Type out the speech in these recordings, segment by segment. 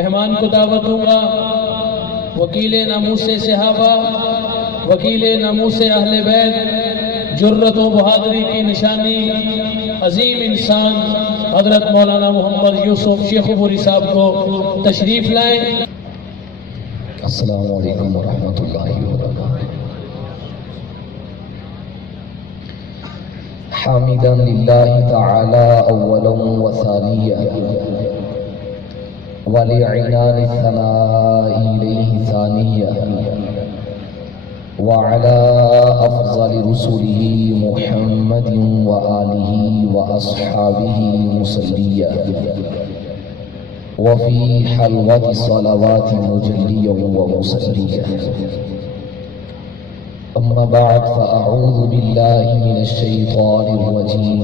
مہمان کو دعوت دوں گا، وکیل ناموس صحابہ، وکیل ناموس اہل بیت، جرت و بہادری کی نشانی، عظیم انسان حضرت مولانا محمد یوسف شیخ پوری صاحب کو تشریف لائیں۔ السلام علیکم ورحمۃ اللہ وبرکاتہ۔ حامدا للہ تعالی اولا و ثانیا ولعنان الثناء الیہ ثانیا وعلى افضل رسله محمد وآلہ واصحابہ مصلیا وفي حلوة الصلوات مجليا ومصليا، أما بعد فأعوذ بالله من الشيطان الرجيم،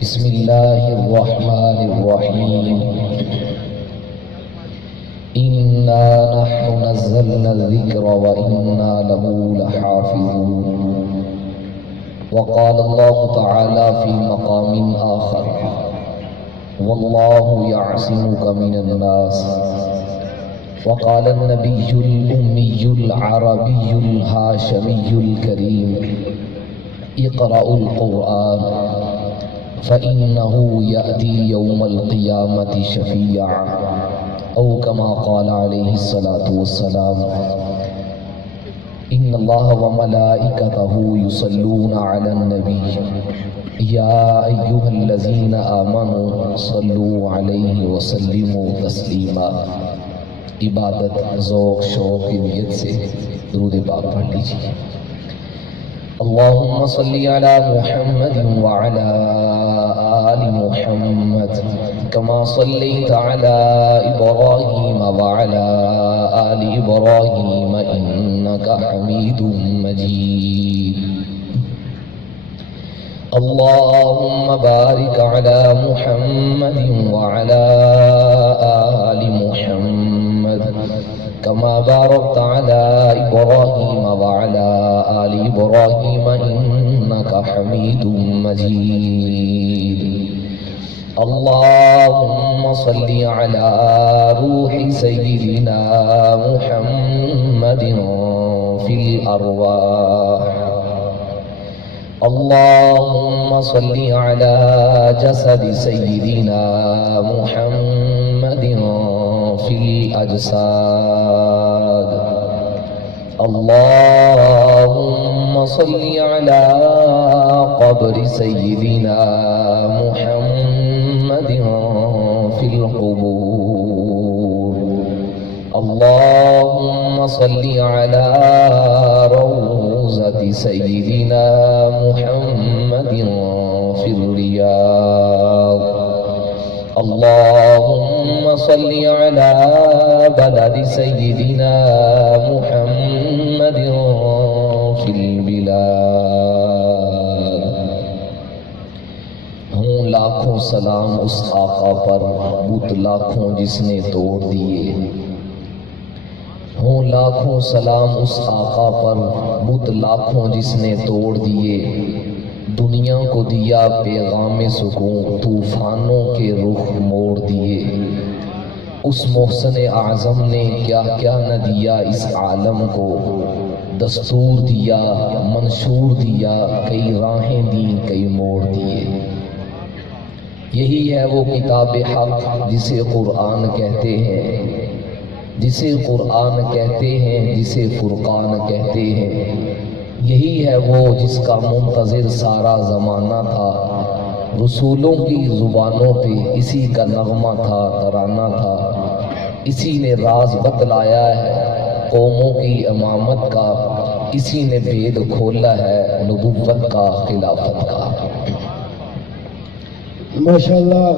بسم الله الرحمن الرحيم، إنا نحن نزلنا الذكر وإنا له لحافظون، وقال الله تعالى في مقام آخر، والله يعصمك من الناس، وقال النبي الأمي العربي الهاشمي الكريم اقرأوا القرآن فإنه يأتي يوم القيامة شفيعا، أو كما قال عليه الصلاة والسلام، إن الله وملائكته يصلون على النبي يا أيها الذين آمنوا صلوا عليه وسلموا تسلیما۔ عبادت ذوق شوق کی نیت سے درود پاک پڑھ لیجیے۔ اللهم صل على محمد وعلى آل محمد كما صليت على إبراهيم وعلى آل إبراهيم إنك حميد مجيد، اللهم بارك على محمد وعلى آل محمد كما باركت على إبراهيم وعلى آل إبراهيم إنك حميد مجيد، اللهم صل على روح سيدنا محمد في الأرواح، اللهم صل على جسد سيدنا محمد في الأجساد، اللهم صل على قبر سيدنا محمد في القبور، اللهم صل على روضة سيدنا محمد في الرياض، اللهم صل على بلد سيدنا محمد في البلاد۔ ہوں لاکھوں سلام اس آقا پر بت لاکھوں جس نے توڑ دیے، ہوں لاکھوں سلام اس آقا پر بت لاکھوں جس نے توڑ دیے، دنیا کو دیا پیغام سکون طوفانوں کے رخ موڑ دیے، اس محسن اعظم نے کیا کیا نہ دیا اس عالم کو، دستور دیا منشور دیا کئی راہیں دیں کئی موڑ دیے۔ یہی ہے وہ کتاب حق جسے قرآن کہتے ہیں، جسے قرآن کہتے ہیں، جسے فرقان کہتے ہیں، یہی ہے وہ جس کا منتظر سارا زمانہ تھا، رسولوں کی زبانوں پہ اسی کا نغمہ تھا ترانہ تھا، اسی نے راز بتلایا ہے قوموں کی امامت کا، اسی نے بید کھولا ہے نبوت کا خلافت کا۔ ماشاءاللہ،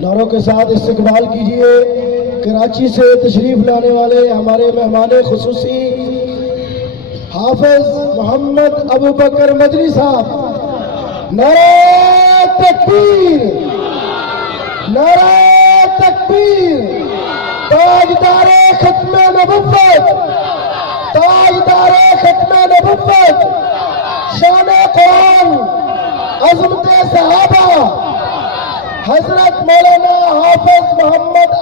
نعروں کے ساتھ استقبال کیجئے کراچی سے تشریف لانے والے ہمارے مہمان خصوصی حافظ محمد ابو بکر مدنی صاحب۔ نعرہ تکبیر، نعرہ تکبیر، تاجدار ختم نبوت، تاجدار ختم نبوت، شان قرآن، عظمت صحابہ، حضرت مولانا حافظ محمد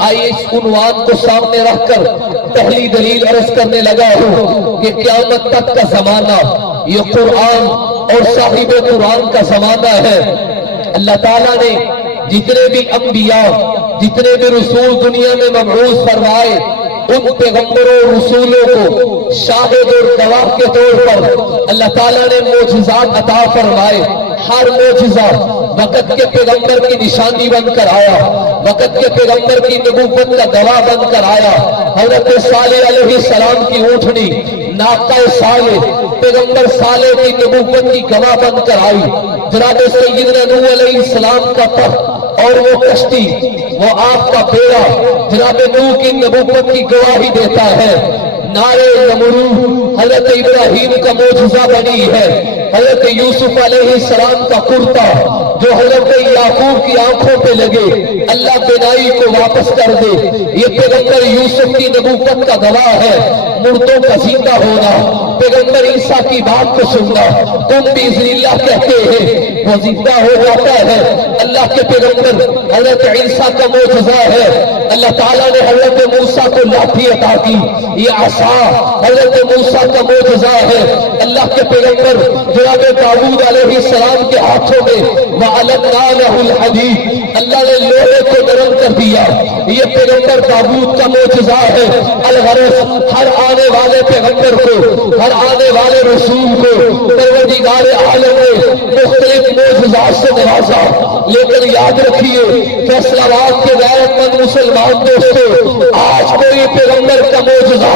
آئیے اس عنوان کو سامنے رکھ کر پہلی دلیل عرض کرنے لگا ہوں کہ قیامت تک کا زمانہ یہ قرآن اور صاحب قرآن کا زمانہ ہے۔ اللہ تعالیٰ نے جتنے بھی انبیاء، جتنے بھی رسول دنیا میں مبعوث فرمائے، ان پیغمبروں رسولوں کو شاہد اور گواہ کے طور پر اللہ تعالیٰ نے معجزات عطا فرمائے۔ ہر معجزہ وقت کے پیغمبر کی نشانی بن کر آیا، وقت کے پیغمبر کی نبوت کا گواہ بن کر آیا۔ حضرت صالح علیہ السلام کی اونٹنی ناقہ صالح پیغمبر صالح کی نبوت کی گواہ بن کر آئی۔ جناب سیدنا نوح علیہ السلام کا تخت اور وہ کشتی، وہ آپ کا بیڑا جناب نوح کی نبوت کی گواہی دیتا ہے۔ نارے نمرود حضرت ابراہیم کا معجزہ بنی ہے۔ حضرت یوسف علیہ السلام کا کرتا جو حضرت یعقوب کی آنکھوں پہ لگے، اللہ بینائی کو واپس کر دے، یہ پیغمبر یوسف کی نبوت کا گواہ ہے۔ مردوں کا زندہ ہونا، پیغمبر عیسیٰ کی بات کو سننا، تم بھی اذن اللہ کہتے ہیں، وہ زندہ ہو جاتا ہے۔ اللہ کے پیغمبر حضرت عیسیٰ کا معجزہ ہے۔ اللہ تعالیٰ نے حضرت موسیٰ کو لاٹھی عطا کی، یہ عصا حضرت موسیٰ کا معجزہ ہے۔ اللہ کے پیغمبر جناب داؤد علیہ السلام کے ہاتھوں میں وَعَلَقْنَا لَهُ الْحَدِيدَ، اللہ نے لوہے کو نرم کر دیا، یہ پیغمبر داؤد کا معجزہ ہے۔ الغرض ہر آنے والے پیغمبر کو، ہر آنے والے رسول کو پروردگار عالم نے مختلف معجزات سے نوازا۔ لیکن یاد رکھیے فیصلہ آباد کے غیرت مند مسلمان دوستو، آج کوئی پیغمبر کا معجزہ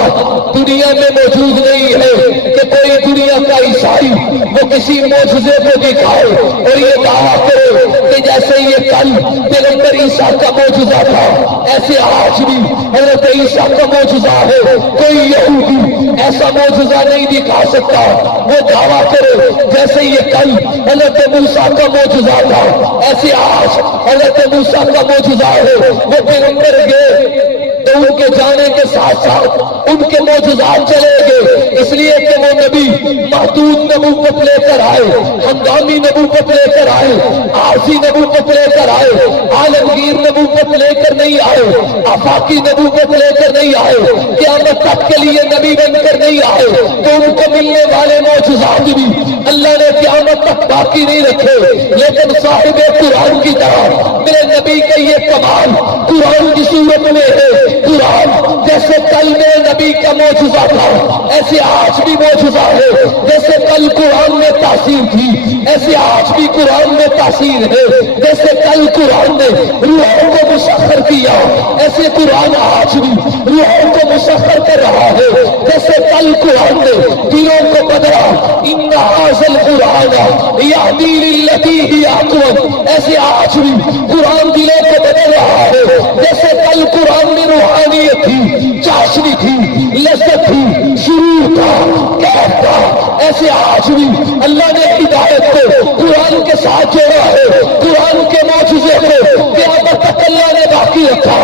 دنیا میں موجود نہیں ہے کہ کوئی دنیا کا عیسائی وہ کسی معجزے کو دکھائے اور یہ دعویٰ کرے کہ جیسے یہ کل پیغمبر عیسیٰ کا معجزہ تھا ایسے آج بھی حضرت عیسیٰ کا معجزہ ہے۔ کوئی یہودی ایسا معجزہ نہیں دکھا سکتا، وہ دعویٰ کرے جیسے یہ کل حضرت موسیٰ کا معجزہ تھا ایسے آج حضرت موسیٰ کا معجزہ ہے۔ وہ پیغمبر گئے تو ان کے جانے کے ساتھ ساتھ ان کے معجزات چلے گئے، اس لیے کہ وہ نبی محدود نبوت لے کر آئے، ہنگامی نبوت لے کر آئے، عارضی نبوت لے کر آئے، عالمگیر نبوت لے کر نہیں آئے، آفاقی نبوت لے کر نہیں آئے، قیامت تک کے لیے نبی بن کر نہیں آئے۔ تو ان کو ملنے والے معجزات بھی اللہ نے قیامت تک باقی نہیں رکھے، لیکن صاحب قرآن کی طرح میرے نبی کا یہ کمال قرآن کی صورت میں ہے۔ قرآن جیسے کل میرے نبی کا معجزہ تھا ایسے آج بھی معجزہ ہے، جیسے کل قرآن میں تاثیر تھی ایسے آج بھی قرآن میں تاثیر ہے، جیسے کل قرآن نے روحوں کو مسخر کیا ایسے قرآن آج بھی روحوں کو مسخر کر رہا ہے، جیسے کل قرآن نے دلوں کو بدلا، ان ھذا القرآن یہدی للتی ہی اقوم، ایسے آج بھی قرآن دلوں کو بدل رہا ہے، جیسے کل قرآن میں روحانیت تھی، چاشنی تھی، لذت تھی، سرور تھا، کیف تھا، ایسے آج بھی اللہ نے ہدایت کو قرآن کے ساتھ جوڑا ہے۔ قرآن کے معجزے کو قیامت تک اللہ نے باقی رکھا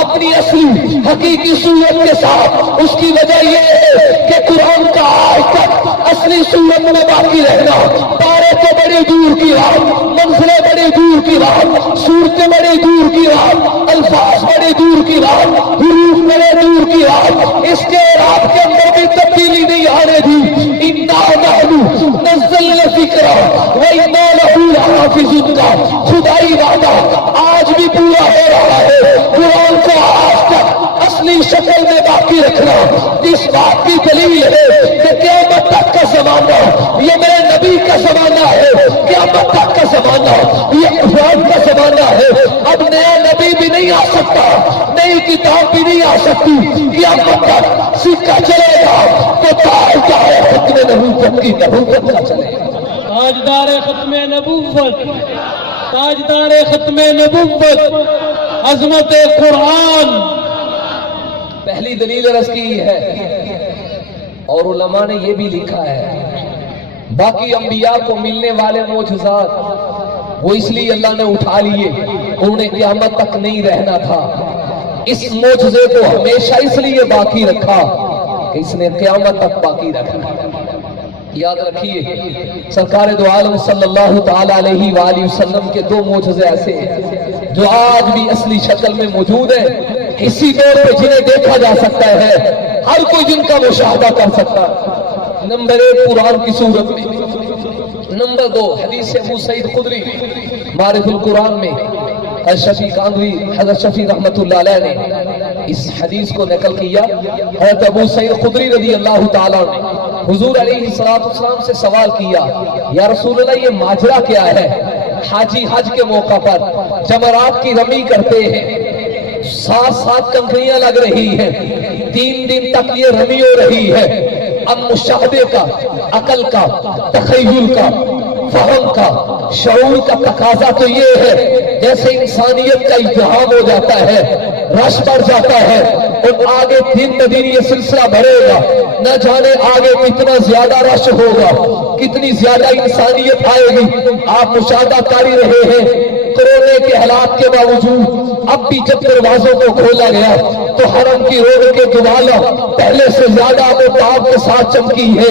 اپنی اصلی حقیقی صورت کے ساتھ۔ اس کی وجہ یہ ہے کہ قرآن کا آج تک اصلی صورت میں باقی رہنا، تارے تو بڑی دور کی رات، منزلیں بڑی دور کی رات، صورتیں بڑی دور کی رات، الفاظ بڑی دور کی رات، حروف بڑے دور کی رات، اس کے رات کے اندر بھی تبدیلی نہیں آنے دی۔ اِنَّا نَحْنُ نَزَّلْنَا الذِّکْرَ وَإِنَّا لَهُ لَحَافِظُونَ کا خدائی وعدہ آج بھی پورا ہو رہا ہے۔ قرآن کو آج تک اصلی شکل میں باقی رکھنا اس بات کی دلیل ہے کہ قیامت تک کا زمانہ یہ میرے نبی کا زمانہ ہے، قیامت تک کا زمانہ یہ قرآن کا زمانہ ہے۔ اب نیا نبی بھی نہیں آ سکتا، نئی کتاب بھی نہیں آ سکتی، قیامت تک سکہ چلے گا تو تاجدار ختم نبوت کی نبوت کا چلے گا۔ تاجدار ختم نبوت، تاجدار ختم نبوت، عظمت قرآن۔ پہلی دلیل عرض کی ہے اور علماء نے یہ بھی لکھا ہے باقی انبیاء کو ملنے والے معجزات وہ اس لیے اللہ نے اٹھا لیے، انہوں نے قیامت تک نہیں رہنا تھا۔ اس معجزے کو ہمیشہ اس لیے باقی رکھا کہ اس نے قیامت تک باقی رکھا۔ یاد رکھیے سرکار دو عالم صلی اللہ تعالی علیہ وآلہ وسلم کے دو معجزے ایسے ہیں جو آج بھی اصلی شکل میں موجود ہیں۔ حسی طور پہ جنہیں دیکھا جا سکتا ہے، ہر کوئی جن کا مشاہدہ کر سکتا ہے۔ نمبر 1 قرآن کی صورت میں، نمبر 2 حدیث ابو سعید خدری معرف القرآن میں شفیق کاندوی حضرت شفیق رحمت اللہ علیہ نے اس حدیث کو نقل کیا۔ حضرت ابو سعید خدری رضی اللہ تعالیٰ نے حضور علیہ السلام سے سوال کیا، یا رسول اللہ یہ ماجرا کیا ہے؟ حاجی حج کے موقع پر جمرات کی رمی کرتے ہیں، 7 کنکریاں لگ رہی ہیں، 3 دن تک یہ رمی ہو رہی ہے۔ اب مشاہدے کا، عقل کا، تخیل کا، فہم کا، شعور کا تقاضا تو یہ ہے جیسے انسانیت کا ازدحام ہو جاتا ہے، رش بڑھ جاتا ہے، اور آگے دن بدن یہ سلسلہ بڑھے گا، نہ جانے آگے کتنا زیادہ رش ہوگا، کتنی زیادہ انسانیت آئے گی۔ آپ مشاہدہ کاری رہے ہیں، کورونا کے حالات کے باوجود اب بھی جب دروازوں کو کھولا گیا تو حرم کی روڈ کے دوالہ پہلے سے زیادہ آب کے ساتھ چمکی ہے،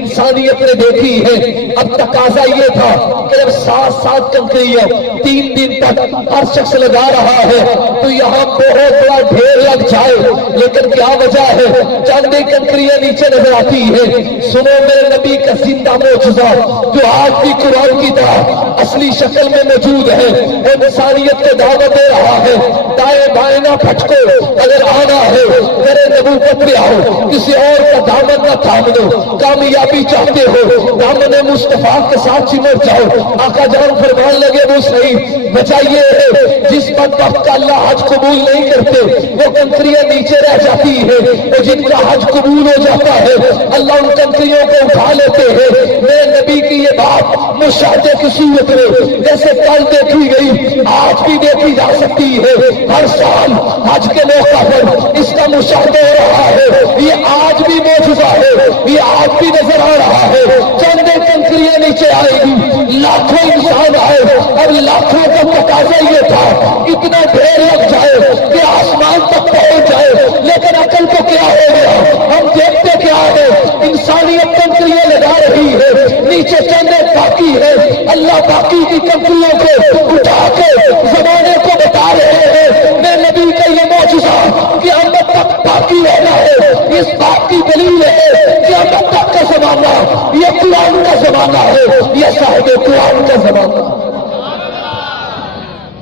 انسانیت نے دیکھی ہے۔ اب تقاضا یہ تھا کہ جب 7 کنکریاں 3 دن تک ہر شخص لگا رہا ہے تو یہاں بہت بڑا ڈھیر لگ جائے، لیکن کیا وجہ ہے؟ چند کنکریاں نیچے نظر آتی ہے۔ سنو میرے نبی کا زندہ معجزہ جو آج بھی قرآن کی طرح اصلی شکل میں موجود ہے، وہ انسانیت کو دعوت دے رہا ہے۔ دائیں بائیں نہ پھٹکو، اگر آنا ہے میرے نبوت پہ آؤ، کسی اور کا دامن نہ تھام دو۔ کامیابی چاہتے ہو دامن مصطفیٰ کے ساتھ چمٹ جاؤ۔ آقا جان فرمان لگے وہ صحیح وجہ یہ ہے جس بدبخت کا اللہ حج قبول نہیں کرتے وہ کنکریاں نیچے رہ جاتی ہے، اور جن کا حج قبول ہو جاتا ہے اللہ ان کنکریوں کو اٹھا لیتے ہیں۔ میرے نبی کی یہ بات مشاہدے کی صورت میں جیسے کل دیکھی گئی آج بھی دیکھی جا سکتی ہے۔ ہر سال حج کے موقع پر اس کا مشاہدہ ہو رہا ہے، یہ آج بھی معجزہ ہے، یہ آج بھی نظر آ رہا ہے۔ چندے کنکریاں نیچے آئے گی، لاکھوں انسان آئے، اور لاکھوں کا تقاضا یہ تھا اتنا ڈھیر لگ جائے کہ آسمان تک پہنچ جائے، لیکن عقل کو کیا ہو گیا؟ ہم دیکھتے کیا ہے؟ انسانیت کنکریاں لگا رہی ہے، نیچے چندے باقی ہے، اللہ باقی کی کنکریوں کو اٹھا کے زمانے کو بتا رہے ہیں میں نبی کا یہ معجزہ کہ قیامت تک باقی رہنا ہے۔ اس بات کی دلیل ہے کہ قیامت تک کا زمانہ یہ قرآن کا زمانہ ہے، یہ صاحب قرآن کا زمانہ۔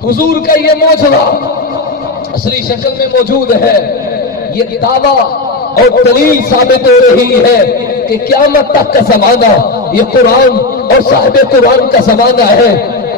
حضور کا یہ معجزہ اصلی شکل میں موجود ہے، یہ دعویٰ اور دلیل ثابت ہو رہی ہے کہ قیامت تک کا زمانہ یہ قرآن اور صاحب قرآن کا زمانہ ہے۔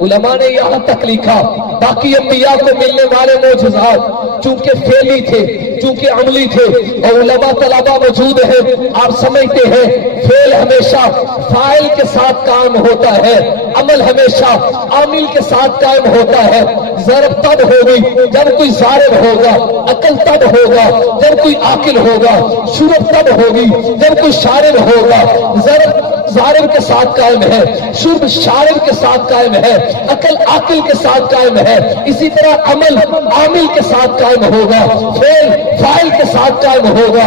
علماء نے یہاں تک لکھا باقی انبیاء کو ملنے والے معجزات چونکہ فعلی تھے، چونکہ عملی تھے، اور علماء طلبہ موجود ہیں، آپ سمجھتے ہیں فعل ہمیشہ فاعل کے ساتھ کام ہوتا ہے، عمل ہمیشہ عامل کے ساتھ قائم ہوتا ہے۔ ضرب تب ہوگی جب کوئی ضارب ہوگا، عقل تب ہوگا جب کوئی عاقل ہوگا، شرب تب ہوگی جب کوئی شارب ہوگا۔ ضرب ضارب کے ساتھ قائم ہے، شرب شارب کے ساتھ قائم ہے، عقل عاقل کے ساتھ قائم ہے، اسی طرح عمل عامل کے ساتھ قائم ہوگا، فعل فاعل کے ساتھ قائم ہوگا۔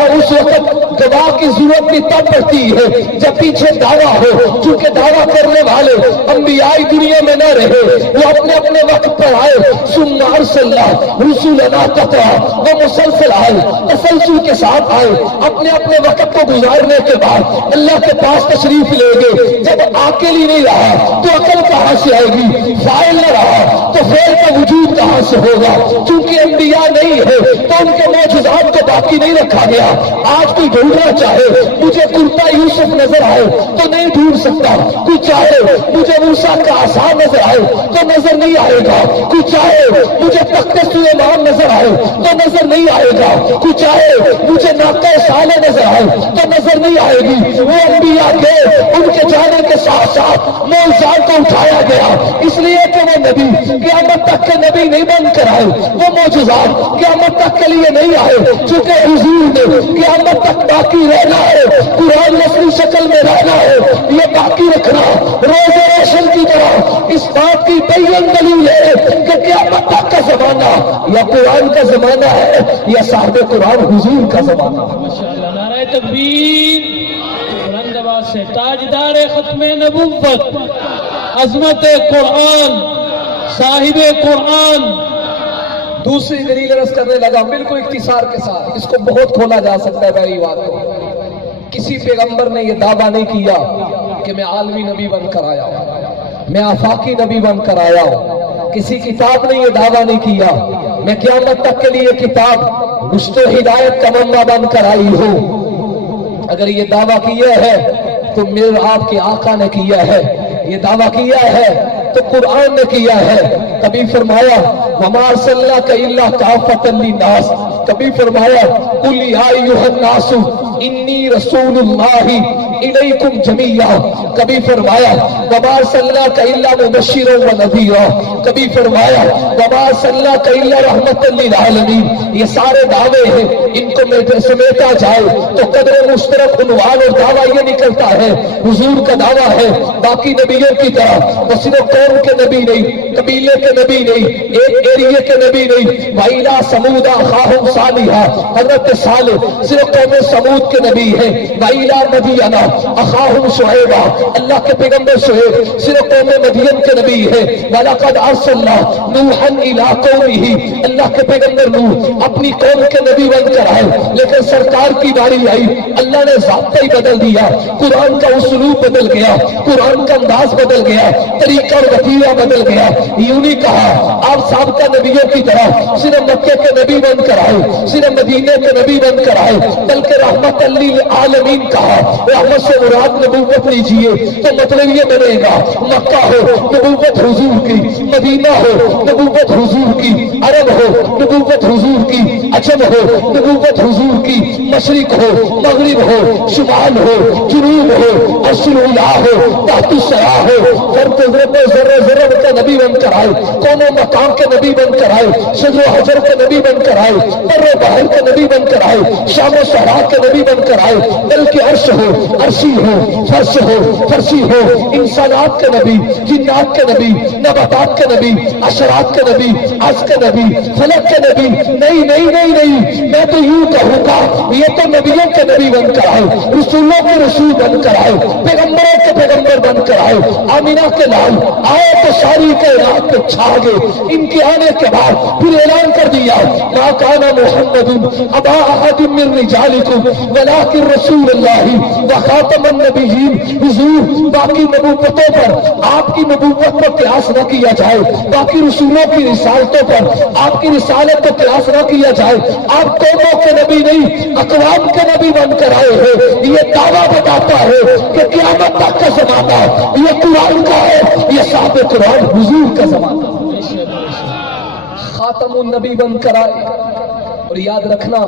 اور اس وقت گواہ کی ضرورت بھی تب پڑتی ہے جب پیچھے دعویٰ ہو، چونکہ دعویٰ کرنے والے انبیاء دنیا میں نہ رہے، وہ اپنے اپنے وقت پر آئے، ثم ارسلنا رسولنا قطعا، وہ مسلسل آئے، تسلسل کے ساتھ آئے، اپنے اپنے وقت کو گزارنے کے بعد اللہ کے پاس تشریف لے گئے۔ جب عاقل ہی نہیں رہا تو عقل کہاں سے آئے گی؟ فاعل نہ رہا تو فعل کا وجود کہاں سے ہوگا؟ چونکہ انبیاء نہیں ہے تو ان کے معجزات کو باقی نہیں رکھا گیا۔ آج کوئی ڈھونڈنا چاہے مجھے کرتا یوسف نظر آئے تو نہیں ڈھونڈ سکتا، کوئی چاہے مجھے موسیٰ کا عصا نظر آئے تو نظر نہیں آئے گا، کوئی چاہے مجھے تخت سلیمان نظر آئے تو نظر نہیں آئے گا، کوئی چاہے مجھے ناقہ صالح نظر آئے تو نظر نہیں آئے گی۔ وہ انبیاء کے ان کے جانے کے ساتھ ساتھ معجزات کو اٹھایا گیا، اس لیے کہ وہ نبی قیامت تک کے نبی نہیں بن کر آئے، وہ معجزات قیامت تک کے لیے نہیں آئے، چونکہ حضور نے قیامت تک باقی رہنا ہے، قرآن اصلی شکل میں رہنا ہے، یہ باقی رکھنا روز روشن کی طرح اس بات کی بین دلیل ہے کہ قیامت تک کا زمانہ یا قرآن کا زمانہ ہے یا صاحب قرآن حضور کا زمانہ ہے۔ ماشاءاللہ، نعرہ تکبیر، بلند آواز سے تاجدار ختم نبوت، عظمت قرآن، صاحب قرآن، دوسری دلیل عرض کرنے لگا بالکل اختصار کے ساتھ، اس کو بہت کھولا جا سکتا ہے میری بات کو۔ کسی پیغمبر نے یہ دعویٰ نہیں کیا کہ میں عالمی نبی بن کر آیا ہوں، میں آفاقی نبی بن کر آیا ہوں۔ کسی کتاب نے یہ دعویٰ نہیں کیا میں قیامت تک کے لیے کتاب رشد و ہدایت کا منبع بن کر آئی ہوں۔ اگر یہ دعویٰ کیا ہے تو میرے آپ کے آقا نے کیا ہے، یہ دعویٰ کیا ہے تو قرآن نے کیا ہے۔ کبھی فرمایا وما ارسلناک الا کافۃ للناس، کبھی فرمایا قل یا ایھا الناس انی رسول اللہ الیکم جمیعا، کبھی فرمایا وما ارسلناک الا مبشرا ونذیرا، کبھی فرمایا وما ارسلناک الا رحمۃ للعالمین۔ یہ سارے دعوے ہیں، ان کو سمیٹا جائے تو قدر مشترک عنوان اور دعویٰ یہ نکلتا ہے حضور کا دعویٰ ہے باقی نبیوں کی طرح وہ صرف قوم کے نبی نہیں، قبیلے کے نبی نہیں، ایک ایریے کے نبی نہیں۔ وَإِلَىٰ ثَمُودَ أَخَاهُمْ صَالِحًا، حضرت صالح صرف قوم سمود کے نبی ہے۔ وَإِلَىٰ مَدْيَنَ أَخَاهُمْ شُعَيْبًا، اللہ کے پیغمبر شعیب صرف قوم مدین کے نبی ہے۔ وَلَقَدْ أَرْسَلْنَا نُوحًا إِلَىٰ قَوْمِهِ، اللہ کے پیغمبر نوح اپنی قوم کے نبی بن کر آئے، لیکن سرکار کی باری آئی اللہ نے ضابطہ ہی بدل دیا، قرآن کا اسلوب بدل گیا، قرآن کا انداز بدل گیا، طریقہ اور وسیلہ بدل گیا۔ یوں نہیں کہا آپ سابقہ نبیوں کی طرح صرف مکے کے نبی بن کر آئے، صرف مدینے کے نبی بن کر آئے، بلکہ رحمت للعالمین کہا۔ رحمت سے مراد نبوت لیجیے تو مطلب یہ بنے گا مکہ ہو نبوت حضور کی، مدینہ ہو نبوت حضور کی، عرب ہو نبوت حضور کی، عجم ہو نبوت حضور کی، مشرق ہو مغرب ہو شمال ہو جنوب ہو اشرولہ ہو تحت السرا ہو، ذرہ ذرہ کا نبی بن کر آئے، کون و مقام کے نبی بن کر آئے، شجر و حجر کے نبی بن کر آئے، بر و بحر کے نبی بن کر آئے، شام و صحرا کے نبی بن کر آئے، بلکہ عرش ہو عرشی ہو فرش ہو فرشی ہو، انسانات کے نبی جنات کے نبی نباتات کے نبی اشرات کے نبی عرش کے نبی فلک کے نبی، نہیں نہیں نہیں نہیں، میں تو یوں کہوں گا یہ تو نبیوں کے نبی بن کر آئے، رسولوں کے رسول بن کر آئے، پیغمبروں کے پیغمبر بن کر آئے، آمینہ کے لال آئے تو ساری کائنات پہ چھا گئے۔ ان کے آنے کے بعد پھر اعلان کر دیا ما کان محمد ابا احد من رجالکم ولکن رسول اللہ وخاتم النبیین، حضور باقی نبوتوں پر آپ کی نبوت پر قیاس نہ کیا جائے، باقی رسولوں کی رسالتوں پر آپ کی رسالت کو قیاس نہ کیا جائے، آپ قوموں کے نبی نہیں اقوام کے نبی بن کر آئے ہیں۔ یہ دعویٰ بتاتا ہے کہ قیامت تک کا زمانہ یہ قرآن کا ہے، یہ صاحب قرآن حضور کا زمانہ خاتم النبی بن کر آئے۔ اور یاد رکھنا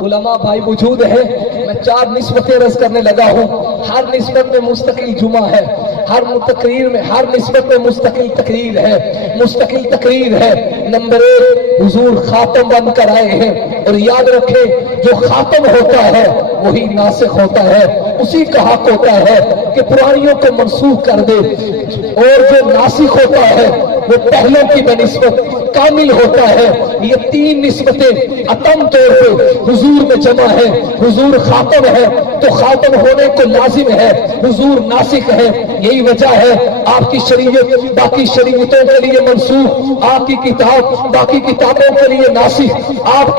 علماء بھائی موجود ہے، میں 4 نسبتیں رس کرنے لگا ہوں، ہر نسبت میں مستقل جمعہ ہے، ہر تقریر میں ہر نسبت میں مستقل تقریر ہے، مستقل تقریر ہے۔ نمبر 1 حضور خاتم بن کر آئے ہیں، اور یاد رکھیں جو خاتم ہوتا ہے وہی ناسخ ہوتا ہے، اسی کا حق ہوتا ہے کہ پرانیوں کو منسوخ کر دے، اور جو ناسخ ہوتا ہے وہ پہلوں کی بنسبت کامل ہوتا ہے۔ یہ 3 نسبتیں اتم طور پہ حضور میں جمع ہے۔ حضور خاتم ہے تو خاتم ہونے کو لازم ہے، حضور ناسخ ہے، یہی وجہ ہے آپ کی شریعت باقی شریعتوں کے لیے منسوخ، آپ کی کتاب باقی کتابوں کے لیے ناسخ، آپ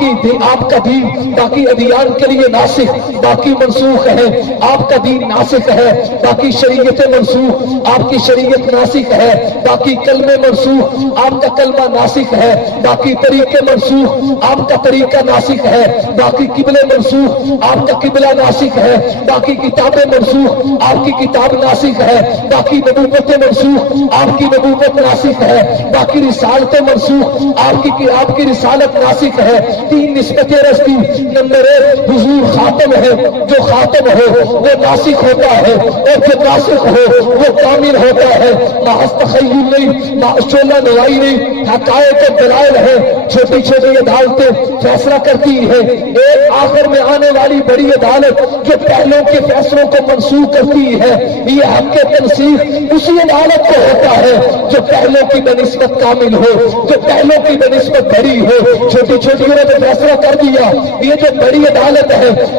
کا دین باقی ادیان کے لیے ناسخ باقی منسوخ ہے، آپ کا دین ناسخ ہے باقی شریعتیں منسوخ، آپ کی شریعت ناسخ ہے باقی کلمے منسوخ، آپ کا کلمہ ناسخ ہے باقی طریقے منسوخ، آپ کا طریقہ ناسخ ہے باقی قبلے منسوخ، آپ کا قبلہ ناسخ ہے باقی کتابیں منسوخ، آپ کی کتاب ناسخ ہے باقی نبوتیں منسوخ، آپ کی نبوت ناسخ ہے باقی رسالتیں منسوخ، آپ کی رسالت ناسخ ہے۔ 3 نسبتیں رستی۔ نمبر 1 حضور خاتم ہے، جو خاتم ہو وہ ناسخ ہوتا ہے، اور جو ناسخ ہو وہ کامل ہوتا ہے، محض تخیل نہیں، شعلہ نوائی نہیں، حقائق و دلائل ہے، چھوٹی چھوٹی عدالتیں فیصلہ کرتی ہے، ایک آخر میں آنے والی بڑی عدالت جو پہلوں کے فیصلوں کو منسوخ کرتی ہے، یہ حق تنسیخ اسی عدالت کو ہوتا ہے جو پہلوں کی بنسبت کامل ہو، جو پہلوں کی بنسبت بڑی ہو۔ چھوٹی چھوٹیوں نے جو فیصلہ کر دیا، یہ جو بڑی عدالت ہے